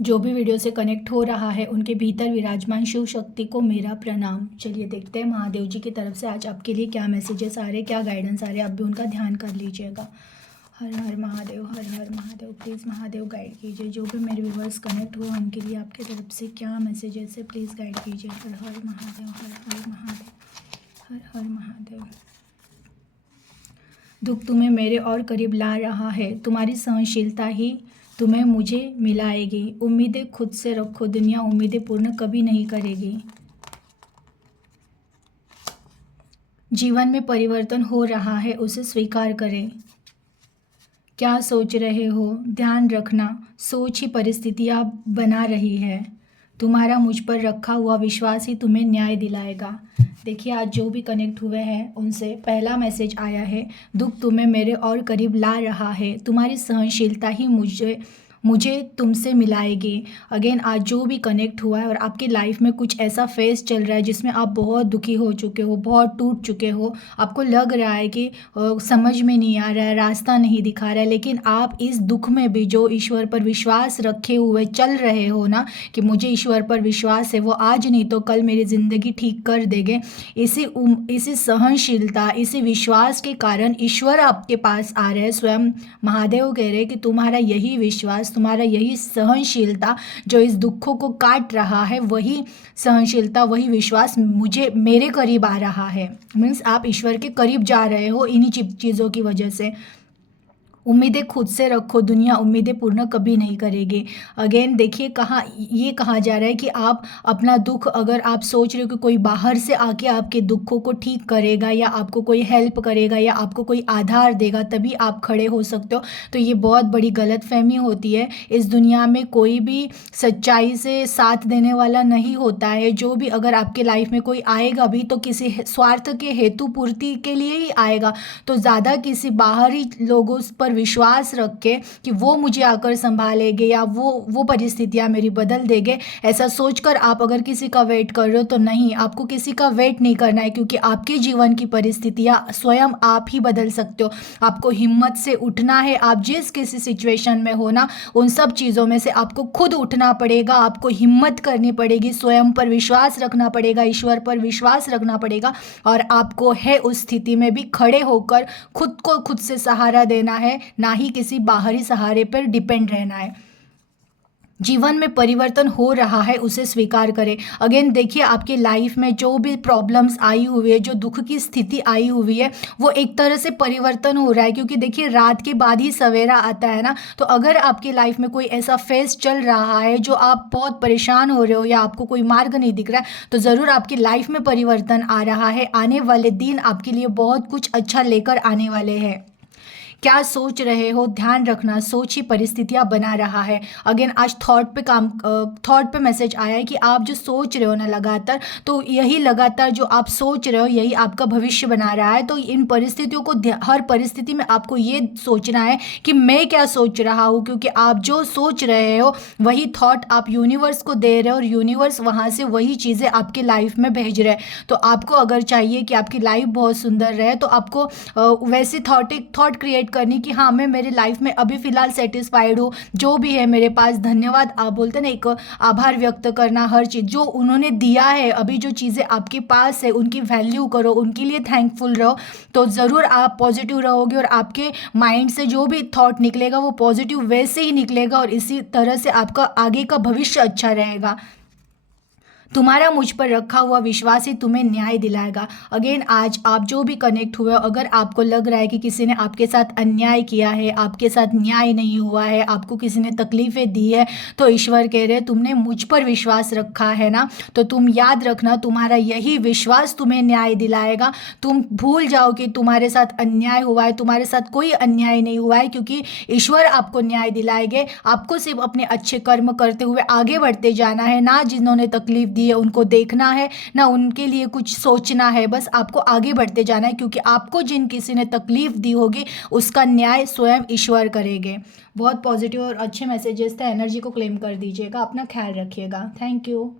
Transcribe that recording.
जो भी वीडियो से कनेक्ट हो रहा है उनके भीतर विराजमान शिव शक्ति को मेरा प्रणाम। चलिए देखते हैं महादेव जी की तरफ से आज आपके लिए क्या मैसेजेस आ रहे, क्या गाइडेंस आ रहे, आप भी उनका ध्यान कर लीजिएगा। हर हर महादेव, हर हर महादेव। प्लीज़ महादेव गाइड कीजिए, जो भी मेरे व्यूवर्स कनेक्ट हुए उनके लिए आपकी तरफ से क्या मैसेजेस है प्लीज़ गाइड कीजिए। हर हर महादेव, हर हर महादेव, हर हर महादेव। दुख तुम्हें मेरे और करीब ला रहा है, तुम्हारी सहनशीलता ही तुम्हें मुझे मिलाएगी। उम्मीदें खुद से रखो, दुनिया उम्मीदें पूर्ण कभी नहीं करेगी। जीवन में परिवर्तन हो रहा है, उसे स्वीकार करें। क्या सोच रहे हो, ध्यान रखना, सोच ही परिस्थितियाँ बना रही है। तुम्हारा मुझ पर रखा हुआ विश्वास ही तुम्हें न्याय दिलाएगा। देखिए आज जो भी कनेक्ट हुए हैं उनसे पहला मैसेज आया है, दुख तुम्हें मेरे और करीब ला रहा है, तुम्हारी सहनशीलता ही मुझे तुमसे मिलाएगी। अगेन आज जो भी कनेक्ट हुआ है और आपकी लाइफ में कुछ ऐसा फेस चल रहा है जिसमें आप बहुत दुखी हो चुके हो, बहुत टूट चुके हो, आपको लग रहा है कि समझ में नहीं आ रहा है, रास्ता नहीं दिखा रहा है, लेकिन आप इस दुख में भी जो ईश्वर पर विश्वास रखे हुए चल रहे हो ना, कि मुझे ईश्वर पर विश्वास है, वो आज नहीं तो कल मेरी ज़िंदगी ठीक कर देंगे। इसी सहनशीलता, इसी विश्वास के कारण ईश्वर आपके पास आ रहे हैं। स्वयं महादेव कह रहे हैं कि तुम्हारा यही विश्वास, तुम्हारा यही सहनशीलता जो इस दुखों को काट रहा है, वही सहनशीलता, वही विश्वास मुझे मेरे करीब आ रहा है। मीन्स आप ईश्वर के करीब जा रहे हो इन्हीं चीज़ों की वजह से। उम्मीदें खुद से रखो, दुनिया उम्मीदें पूर्ण कभी नहीं करेगी। अगेन देखिए ये कहा जा रहा है कि आप अपना दुख, अगर आप सोच रहे हो कि कोई बाहर से आके आपके दुखों को ठीक करेगा या आपको कोई हेल्प करेगा या आपको कोई आधार देगा तभी आप खड़े हो सकते हो, तो ये बहुत बड़ी गलतफहमी होती है। इस दुनिया में कोई भी सच्चाई से साथ देने वाला नहीं होता है। जो भी अगर आपके लाइफ में कोई आएगा भी तो किसी स्वार्थ के हेतु पूर्ति के लिए ही आएगा। तो ज़्यादा किसी बाहरी लोगों पर विश्वास रख के कि वो मुझे आकर संभालेंगे या वो परिस्थितियाँ मेरी बदल देंगे, ऐसा सोचकर आप अगर किसी का वेट कर रहे हो तो नहीं, आपको किसी का वेट नहीं करना है, क्योंकि आपके जीवन की परिस्थितियाँ स्वयं आप ही बदल सकते हो। आपको हिम्मत से उठना है। आप जिस किसी सिचुएशन में हो ना, उन सब चीज़ों में से आपको खुद उठना पड़ेगा, आपको हिम्मत करनी पड़ेगी, स्वयं पर विश्वास रखना पड़ेगा, ईश्वर पर विश्वास रखना पड़ेगा, और आपको है उस स्थिति में भी खड़े होकर खुद को खुद से सहारा देना है, ना ही किसी बाहरी सहारे पर डिपेंड रहना है। जीवन में परिवर्तन हो रहा है, उसे स्वीकार करें। अगेन देखिए आपकी लाइफ में जो भी प्रॉब्लम्स आई हुई है, जो दुख की स्थिति आई हुई है, वो एक तरह से परिवर्तन हो रहा है, क्योंकि देखिए रात के बाद ही सवेरा आता है ना। तो अगर आपकी लाइफ में कोई ऐसा फेस चल रहा है जो आप बहुत परेशान हो रहे हो या आपको कोई मार्ग नहीं दिख रहा है, तो ज़रूर आपकी लाइफ में परिवर्तन आ रहा है। आने वाले दिन आपके लिए बहुत कुछ अच्छा लेकर आने वाले हैं। क्या सोच रहे हो, ध्यान रखना, सोच ही परिस्थितियाँ बना रहा है। अगेन आज थॉट पे मैसेज आया है कि आप जो सोच रहे हो ना लगातार, तो यही लगातार जो आप सोच रहे हो यही आपका भविष्य बना रहा है। तो इन परिस्थितियों को हर परिस्थिति में आपको ये सोचना है कि मैं क्या सोच रहा हूँ, क्योंकि आप जो सोच रहे हो वही थॉट आप यूनिवर्स को दे रहे हो और यूनिवर्स वहाँ से वही चीज़ें आपके लाइफ में भेज रहे हैं। तो आपको अगर चाहिए कि आपकी लाइफ बहुत सुंदर रहे, तो आपको वैसे थॉट क्रिएट करनी कि हाँ मैं मेरी लाइफ में अभी फ़िलहाल सेटिस्फाइड हूँ, जो भी है मेरे पास, धन्यवाद। आप बोलते ना, एक आभार व्यक्त करना, हर चीज़ जो उन्होंने दिया है, अभी जो चीज़ें आपके पास है उनकी वैल्यू करो, उनके लिए थैंकफुल रहो, तो ज़रूर आप पॉजिटिव रहोगे और आपके माइंड से जो भी थॉट निकलेगा वो पॉजिटिव वैसे ही निकलेगा और इसी तरह से आपका आगे का भविष्य अच्छा रहेगा। तुम्हारा मुझ पर रखा हुआ विश्वास ही तुम्हें न्याय दिलाएगा। अगेन आज आप जो भी कनेक्ट हुए हो, अगर आपको लग रहा है कि किसी ने आपके साथ अन्याय किया है, आपके साथ न्याय नहीं हुआ है, आपको किसी ने तकलीफ़ें दी है, तो ईश्वर कह रहे हैं तुमने मुझ पर विश्वास रखा है ना, तो तुम याद रखना, तुम्हारा यही विश्वास तुम्हें न्याय दिलाएगा। तुम भूल जाओ कि तुम्हारे साथ अन्याय हुआ है, तुम्हारे साथ कोई अन्याय नहीं हुआ है, क्योंकि ईश्वर आपको न्याय दिलाएंगे। आपको सिर्फ अपने अच्छे कर्म करते हुए आगे बढ़ते जाना है, ना जिन्होंने तकलीफ दी है उनको देखना है, ना उनके लिए कुछ सोचना है, बस आपको आगे बढ़ते जाना है, क्योंकि आपको जिन किसी ने तकलीफ दी होगी उसका न्याय स्वयं ईश्वर करेंगे। बहुत पॉजिटिव और अच्छे मैसेजेस थे, एनर्जी को क्लेम कर दीजिएगा। अपना ख्याल रखिएगा। Thank you.